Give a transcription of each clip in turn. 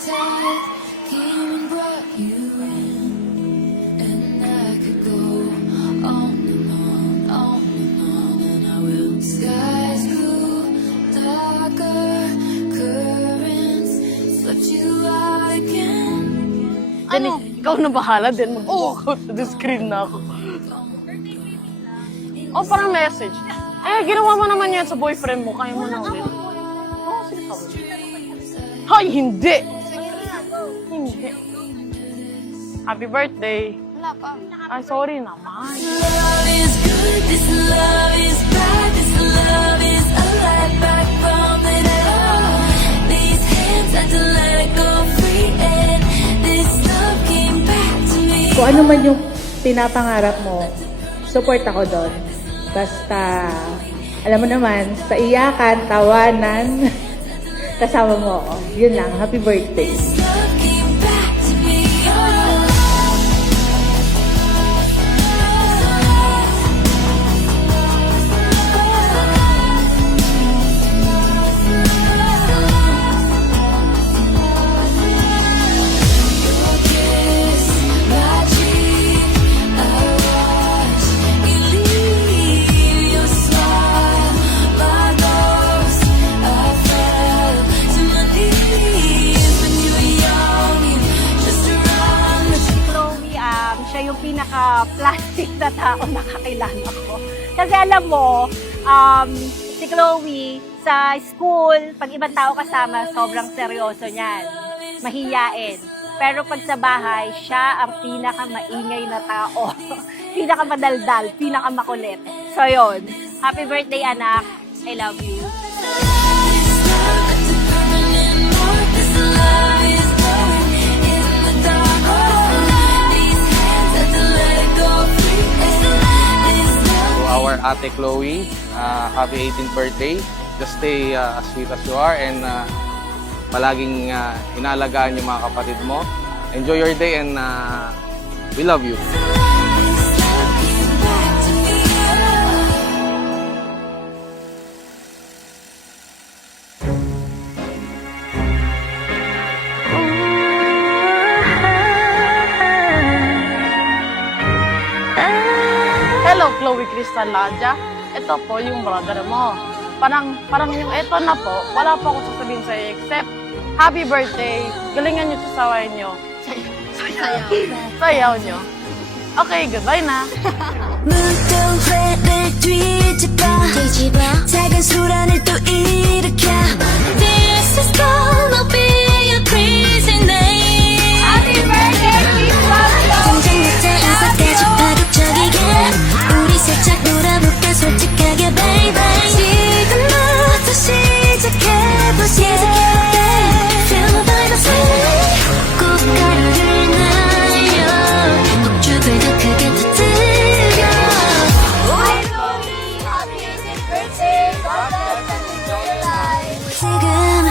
tide came and brought you in, and I could go on and on and I will. Skies grew darker, currents swept you out again. Ano? Ikaw na bahala din. Mag-walk out to the screen na ako. Oh, parang message. Eh, ginawa mo naman yan sa boyfriend mo. Kaya mo na ulit. Oh, sige ka. Hay, hindi! Hindi. Happy birthday. Wala pa. Ay, sorry naman. Love is good, this love is bad, this love is a light back from the dead. These hands had to let go free, and this love came back to me. Kung ano man yung pinapangarap mo, support ako doon. Basta, alam mo naman, sa iyakan, tawanan, kasama mo ako. Yun lang, happy birthday. This love came back to me. Your kiss, my cheek, I watch you leave. Your smile, my ghost, I fell to my knees. When you were young, you just run. Si Chloe, siya yung pinaka-plastic na tao na kakilala ko. Kasi alam mo, si Chloe, sa school, pag ibang tao kasama, sobrang seryoso niyan. Mahiyain. Pero pag sa bahay, siya ang pinaka-maingay na tao. Pinaka-madaldal, pinaka-makulit. So yun, happy birthday anak. I love you. To our ate Chloe, happy 18th birthday. Just stay as sweet as you are and palaging inaalagaan yung mga kapatid mo. Enjoy your day and we love you. Hello, Chloe Crystal Ladia. Ito po yung brother mo. Parang yung ito na po, wala po ako sasabihin sa'yo except happy birthday. Galingan nyo sa saway nyo. Sayaw nyo. Okay, goodbye na. 눈동자를 뒤집어 작은 소란을 또 일으켜. This is gonna be a crazy night. Happy birthday, 긴장된 인사까지 파격적이게 우리 살짝 놀아볼까 솔직하게 baby. 지금부터 시작해보자. Feel my vibes 꽃가루를 날려 폭죽을 더 크게 터뜨려. 지금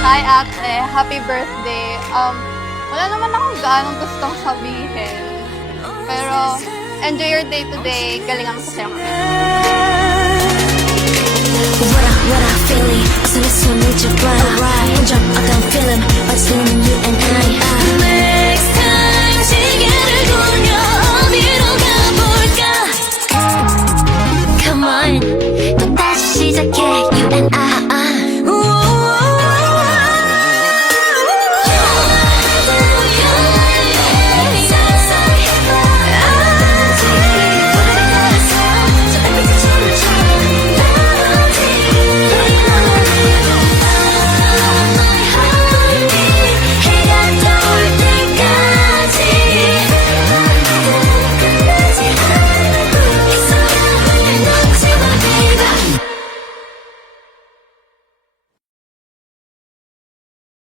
Hi, Ate. Happy birthday. Wala naman akong gaanong gustong sabihin. Pero, enjoy your day today. Galingan ko sa'yo. What I feeling 어서 내 손을 잡아 혼자 어떤 feeling What's feeling you and I Next time 시계를 돌려 어디로